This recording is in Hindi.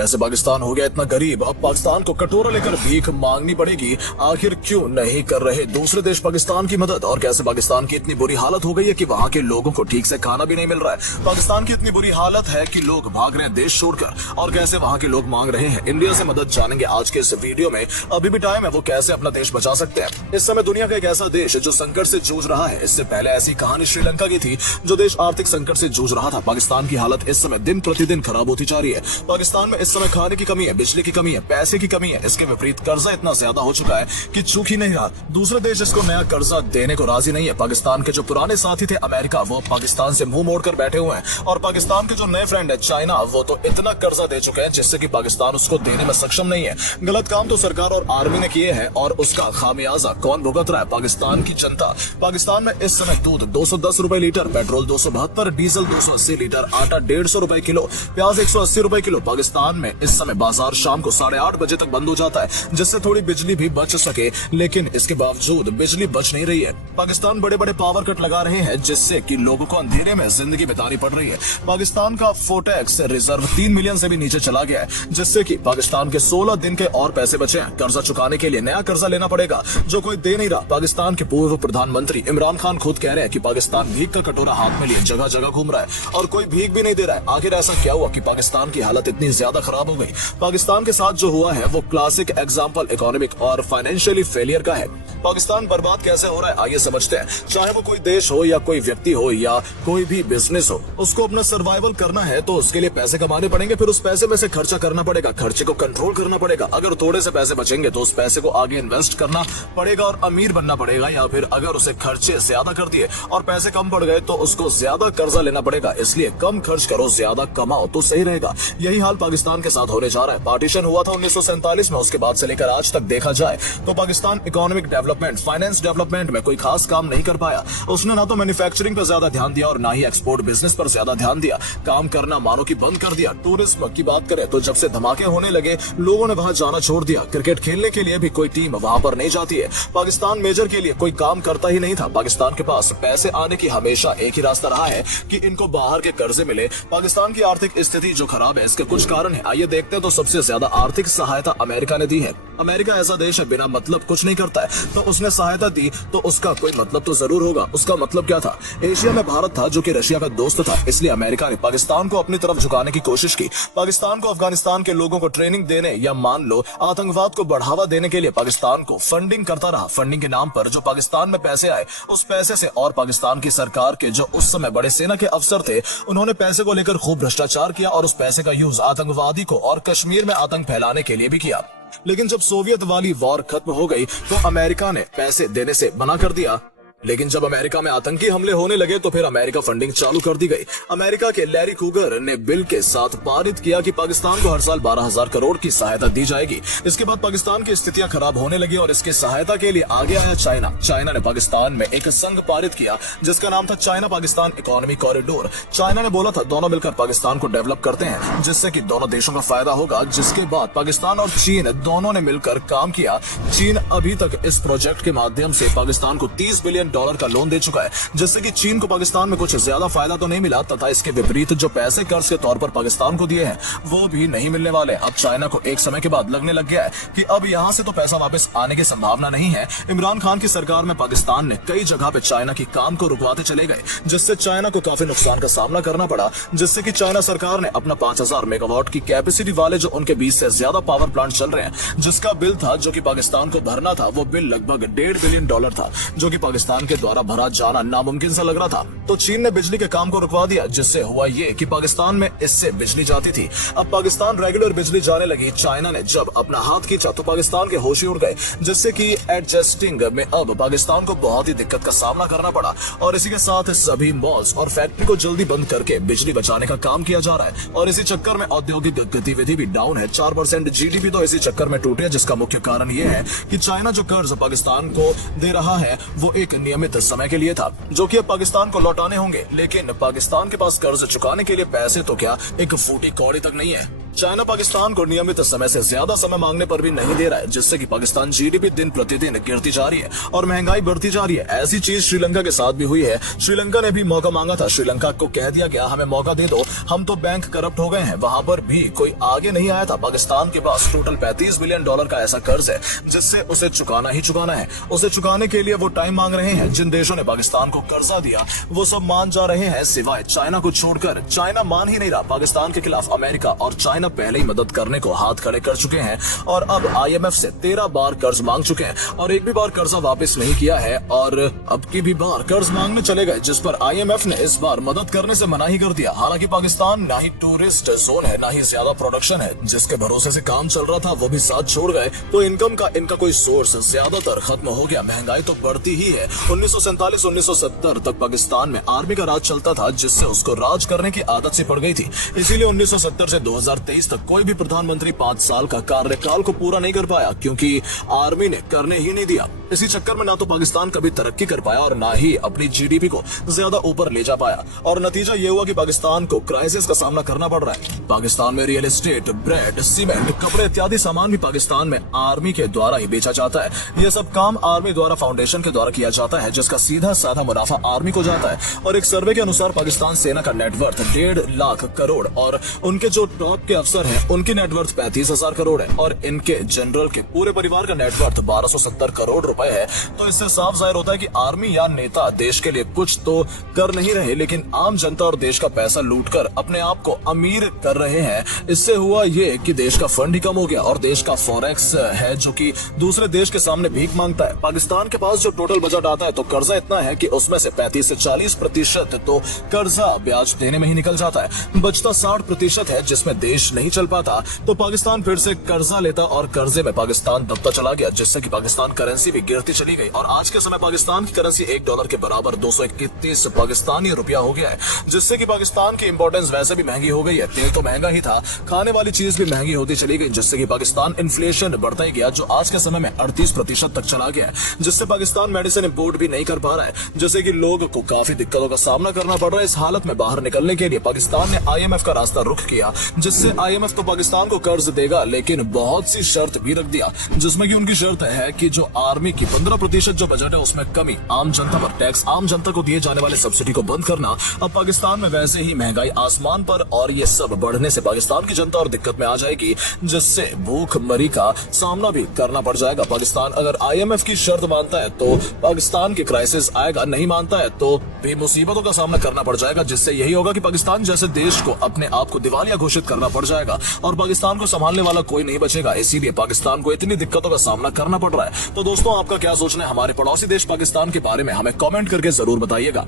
कैसे पाकिस्तान हो गया इतना गरीब? अब पाकिस्तान को कटोरा लेकर भीख मांगनी पड़ेगी। आखिर क्यों नहीं कर रहे दूसरे देश पाकिस्तान की मदद? और कैसे पाकिस्तान की इतनी बुरी हालत हो गई है कि वहाँ के लोगों को ठीक से खाना भी नहीं मिल रहा है? पाकिस्तान की इतनी बुरी हालत है कि लोग भाग रहे हैं देश छोड़कर, और कैसे वहाँ के लोग मांग रहे हैं इंडिया से मदद, जानेंगे आज के इस वीडियो में। अभी भी टाइम है, वो कैसे अपना देश बचा सकते हैं। इस समय दुनिया का एक ऐसा देश जो संकट से जूझ रहा है। इससे पहले ऐसी कहानी श्रीलंका की थी, जो देश आर्थिक संकट से जूझ रहा था। पाकिस्तान की हालत इस समय दिन प्रतिदिन खराब होती जा रही है। पाकिस्तान में इस समय खाने की कमी है, बिजली की कमी है, पैसे की कमी है। इसके विपरीत कर्जा इतना ज्यादा हो चुका है कि चूक ही नहीं रहा। दूसरे देश इसको नया कर्जा देने को राजी नहीं है। पाकिस्तान के जो पुराने साथी थे अमेरिका, वो पाकिस्तान से मुंह मोड़कर बैठे हुए हैं, और पाकिस्तान के जो नए फ्रेंड है चाइना, वो तो इतना कर्जा दे चुके हैं जिससे कि पाकिस्तान उसको देने में सक्षम नहीं है। गलत काम तो सरकार और आर्मी ने किए हैं, और उसका खामियाजा कौन भुगत रहा है? पाकिस्तान की जनता। पाकिस्तान में इस समय दूध 210 रुपए लीटर, पेट्रोल 272, डीजल 280 लीटर, आटा 150 रुपए किलो, प्याज 180 रुपए किलो। पाकिस्तान में इस समय बाजार शाम को 8:30 बजे तक बंद हो जाता है, जिससे थोड़ी बिजली भी बच सके, लेकिन इसके बावजूद बिजली बच नहीं रही है। पाकिस्तान बड़े बड़े पावर कट लगा रहे हैं, जिससे कि लोगों को अंधेरे में जिंदगी बितानी पड़ रही है। पाकिस्तान का फोटेक्स रिजर्व 3 मिलियन से भी नीचे चला गया है, जिससे कि पाकिस्तान के 16 दिन के और पैसे बचे हैं। कर्जा चुकाने के लिए नया कर्जा लेना पड़ेगा, जो कोई दे नहीं रहा। पाकिस्तान के पूर्व प्रधानमंत्री इमरान खान खुद कह रहे हैं कि पाकिस्तान भीख का कटोरा हाथ में लिए जगह जगह घूम रहा है, और कोई भीख भी नहीं दे रहा है। आखिर ऐसा क्या हुआ कि पाकिस्तान की हालत इतनी ज्यादा खराब हो गई? पाकिस्तान के साथ जो हुआ है वो क्लासिक एग्जाम्पल इकोनॉमिक और फाइनेंशियली फेलियर का है। पाकिस्तान बर्बाद कैसे हो रहा है, आइए समझते हैं। चाहे वो कोई देश हो या कोई व्यक्ति हो या कोई भी बिजनेस हो, उसको अपना सर्वाइवल करना है तो उसके लिए पैसे कमाने पड़ेंगे, फिर उस पैसे में से खर्चा करना पड़ेगा, खर्चे को कंट्रोल करना पड़ेगा। अगर थोड़े से पैसे बचेंगे तो उस पैसे को आगे इन्वेस्ट करना पड़ेगा और अमीर बनना पड़ेगा, या फिर अगर उसे खर्चे ज्यादा कर दिए और पैसे कम पड़ गए तो उसको ज्यादा कर्जा लेना पड़ेगा। इसलिए कम खर्च करो, ज्यादा कमाओ तो सही रहेगा। यही हाल पाकिस्तान के साथ होने जा रहा है। पार्टीशन हुआ था 1947 में, उसके बाद से लेकर आज तक देखा जाए तो Pakistan economic development, finance development में कोई खास काम नहीं कर पाया। उसने ना तो मैन्युफैक्चरिंग पर ज्यादा ध्यान दिया और ना ही एक्सपोर्ट बिजनेस पर ज्यादा ध्यान दिया। काम करना मानो की बंद कर दिया। टूरिज्म की बात करें तो जब से धमाके होने लगे, लोगों ने वहां जाना छोड़ दिया। क्रिकेट खेलने के लिए भी कोई टीम वहां पर नहीं जाती है। पाकिस्तान मेजर के लिए कोई काम करता ही नहीं था। पाकिस्तान के पास पैसे आने की हमेशा एक ही रास्ता रहा है कि इनको बाहर के कर्जे मिले। पाकिस्तान की आर्थिक स्थिति जो खराब है, इसके कुछ कारण है, आइए देखते हैं। तो सबसे ज्यादा आर्थिक सहायता अमेरिका ने दी है। अमेरिका ऐसा देश है, बिना मतलब कुछ नहीं करता है, तो उसने सहायता दी तो उसका कोई मतलब तो जरूर होगा। उसका मतलब क्या था? एशिया में भारत था जो कि रशिया का दोस्त था, इसलिए अमेरिका ने पाकिस्तान को अपनी तरफ झुकाने की कोशिश की। पाकिस्तान को अफगानिस्तान के लोगों को ट्रेनिंग देने या मान लो आतंकवाद को बढ़ावा देने के लिए पाकिस्तान को फंडिंग करता रहा। फंडिंग के नाम पर जो पाकिस्तान में पैसे आए, उस पैसे से और पाकिस्तान की सरकार के जो उस समय बड़े सेना के अफसर थे, उन्होंने पैसे को लेकर खूब भ्रष्टाचार किया और उस पैसे का यूज आतंकवादी को और कश्मीर में आतंक फैलाने के लिए भी किया। लेकिन जब सोवियत वाली वॉर खत्म हो गई तो अमेरिका ने पैसे देने से मना कर दिया। लेकिन जब अमेरिका में आतंकी हमले होने लगे तो फिर अमेरिका फंडिंग चालू कर दी गई। अमेरिका के लैरी कूगर ने बिल के साथ पारित किया कि पाकिस्तान को हर साल 12,000 करोड़ की सहायता दी जाएगी। इसके बाद पाकिस्तान की स्थितियां खराब होने लगी और इसकी सहायता के लिए आगे आया चाइना। चाइना ने पाकिस्तान में एक संघ पारित किया जिसका नाम था China Pakistan economy corridor. China ने बोला था दोनों मिलकर पाकिस्तान को डेवलप करते हैं, जिससे कि दोनों देशों का फायदा होगा। जिसके बाद पाकिस्तान और चीन दोनों ने मिलकर काम किया। चीन अभी तक इस प्रोजेक्ट के माध्यम से पाकिस्तान को $30 बिलियन का लोन दे चुका है, जिससे कि चीन को पाकिस्तान में कुछ ज्यादा फायदा तो नहीं मिला, तथा इसके विपरीत जो पैसे कर्ज के तौर पर पाकिस्तान को दिए हैं वो भी नहीं मिलने वाले। अब चाइना को एक समय के बाद लगने लग गया है कि अब यहां से तो पैसा वापस आने की संभावना नहीं है। इमरान खान की सरकार में पाकिस्तान ने कई जगह पे चाइना की काम को रुकवाते चले गए, जिससे चाइना को काफी नुकसान का सामना करना पड़ा। जिससे कि चाइना सरकार ने अपना 5,000 मेगावाट की कैपेसिटी वाले जो उनके 20 से ज्यादा पावर प्लांट चल रहे हैं, जिसका बिल था जो कि पाकिस्तान को भरना था, वो बिल लगभग $1.5 बिलियन था, जो कि पाकिस्तान के द्वारा भरा जाना नामुमकिन सा लग रहा था। तो चीन ने बिजली के काम को रुकवा दिया, जिससे हुआ ये कि पाकिस्तान में इससे बिजली जाती थी। अब पाकिस्तान रेगुलर बिजली जाने लगी। चाइना ने जब अपना हाथ खींचा तो पाकिस्तान के होश ही उड़ गए, जिससे कि एडजस्टिंग में अब पाकिस्तान को बहुत ही दिक्कत का सामना करना पड़ा। और इसी के साथ सभी मॉल्स और फैक्ट्री को जल्दी बंद करके बिजली बचाने का काम किया जा रहा है, और इसी चक्कर में औद्योगिक गतिविधि भी डाउन है। 4% जीडीपी तो इसी चक्कर में टूटे, जिसका मुख्य कारण यह है कि चाइना जो कर्ज पाकिस्तान को दे रहा है वो एक नियमित समय के लिए था, जो कि अब पाकिस्तान को लौटाने होंगे। लेकिन पाकिस्तान के पास कर्ज चुकाने के लिए पैसे तो क्या, एक फूटी कौड़ी तक नहीं है। चाइना पाकिस्तान को नियमित समय से ज्यादा समय मांगने पर भी नहीं दे रहा है, जिससे कि पाकिस्तान जीडीपी दिन प्रतिदिन गिरती जा रही है और महंगाई बढ़ती जा रही है। ऐसी चीज श्रीलंका के साथ भी हुई है। श्रीलंका ने भी मौका मांगा था, श्रीलंका को कह दिया गया हमें मौका दे दो, हम तो बैंक करप्ट हो गए हैं। वहां पर भी कोई आगे नहीं आया था। पाकिस्तान के पास टोटल $35 बिलियन का ऐसा कर्ज है जिससे उसे चुकाना ही चुकाना है। उसे चुकाने के लिए वो टाइम मांग रहे हैं। जिन देशों ने पाकिस्तान को कर्जा दिया वो सब मान जा रहे हैं सिवाय चाइना को छोड़कर। चाइना मान ही नहीं रहा। पाकिस्तान के खिलाफ अमेरिका और चाइना पहले ही मदद करने को हाथ खड़े कर चुके हैं और अब IMF से 13 बार कर्ज मांग चुके हैं और एक भी बार कर्जा वापस नहीं किया है और अब की भी बार कर्ज मांगने चले गए, जिस पर IMF ने इस बार मदद करने से मना ही कर दिया। हालांकि पाकिस्तान ना ही टूरिस्ट जोन है, ना ही ज्यादा प्रोडक्शन है। जिसके भरोसे से काम चल रहा था वो भी साथ छोड़ गए, तो इनकम का इनका कोई सोर्स ज्यादातर खत्म हो गया। महंगाई तो बढ़ती ही है। 1947-1970 तक पाकिस्तान में आर्मी का राज चलता था, जिससे उसको राज करने की आदत सी पड़ गई थी। इसीलिए 1970 से 2023 तक कोई भी प्रधानमंत्री 5 साल का कार्यकाल को पूरा नहीं कर पाया, क्योंकि आर्मी ने करने ही नहीं दिया। इसी चक्कर में ना तो पाकिस्तान कभी तरक्की कर पाया और ना ही अपनी जीडीपी को ज्यादा ऊपर ले जा पाया और नतीजा ये हुआ कि पाकिस्तान को क्राइसिस का सामना करना पड़ रहा है। पाकिस्तान में रियल एस्टेट, ब्रेड, सीमेंट, कपड़े इत्यादि सामान भी पाकिस्तान में आर्मी के द्वारा ही बेचा जाता है। यह सब काम आर्मी द्वारा फाउंडेशन के द्वारा किया जाता है, जिसका सीधा साधा मुनाफा आर्मी को जाता है। और एक सर्वे के अनुसार पाकिस्तान सेना का नेटवर्थ 1.5 लाख करोड़ और उनके जो टॉप के अफसर हैं उनकी नेटवर्थ 35,000 करोड़ है और इनके जनरल के पूरे परिवार का नेटवर्थ 1270 करोड़ रुपए है। तो इससे साफ जाहिर होता है कि आर्मी या नेता देश के लिए कुछ तो कर नहीं रहे, लेकिन आम जनता और देश का पैसा लूटकर अपने आप को अमीर कर रहे हैं। इससे हुआ ये कि देश का फंड ही कम हो गया और देश का फॉरेक्स है जो कि दूसरे देश के सामने भीख मांगता है। पाकिस्तान के पास जो टोटल बजट आता है तो कर्जा इतना है कि उसमें से 35 से 40% तो कर्जा ब्याज देने में ही निकल जाता है। बचता 60% है जिसमें देश नहीं चल पाता। तो पाकिस्तान फिर से कर्जा लेता और कर्जे में पाकिस्तान दबता चला गया, जिससे कि पाकिस्तान करेंसी भी गिरती चली गई और आज के समय पाकिस्तान की करेंसी $1 के बराबर 231 पाकिस्तानी रुपया हो गया है, जिससे कि पाकिस्तान की इंपॉर्टेंस वैसे भी महंगी हो गई है। तेल तो महंगा ही था, खाने वाली चीज भी महंगी होती चली गई, जिससे कि पाकिस्तान इन्फ्लेशन बढ़ता ही गया, जो आज के समय में 38% तक चला गया है, जिससे पाकिस्तान मेडिसिन इंपोर्ट भी नहीं कर पा रहा है, जिससे कि लोगों को काफी दिक्कतों का सामना करना पड़ रहा है। इस हालत में बाहर निकलने के लिए पाकिस्तान ने IMF का रास्ता रुख किया, जिससे IMF तो पाकिस्तान को कर्ज देगा लेकिन बहुत सी शर्त भी रख दिया, जिसमें कि उनकी शर्त है कि जो आर्मी की 15% जो बजट है उसमें कमी, आम जनता पर टैक्स, आम जनता को दिए जाने वाले सब्सिडी को बंद करना। अब पाकिस्तान में वैसे ही महंगाई आसमान पर और ये सब बढ़ने से पाकिस्तान की जनता और दिक्कत में आ जाएगी, जिससे भूखमरी का सामना भी करना पड़ जाएगा। पाकिस्तान अगर IMF की शर्त मानता है तो पाकिस्तान की क्राइसिस आएगा, नहीं मानता है तो भी मुसीबतों का सामना करना पड़ जाएगा, जिससे यही होगा कि पाकिस्तान जैसे देश को अपने आप को दिवालिया घोषित करना पड़ जाएगा और पाकिस्तान को संभालने वाला कोई नहीं बचेगा। इसीलिए पाकिस्तान को इतनी दिक्कतों का सामना करना पड़ रहा है। तो दोस्तों, आपका क्या सोचना है हमारे पड़ोसी देश पाकिस्तान के बारे में, हमें कमेंट करके जरूर बताइएगा।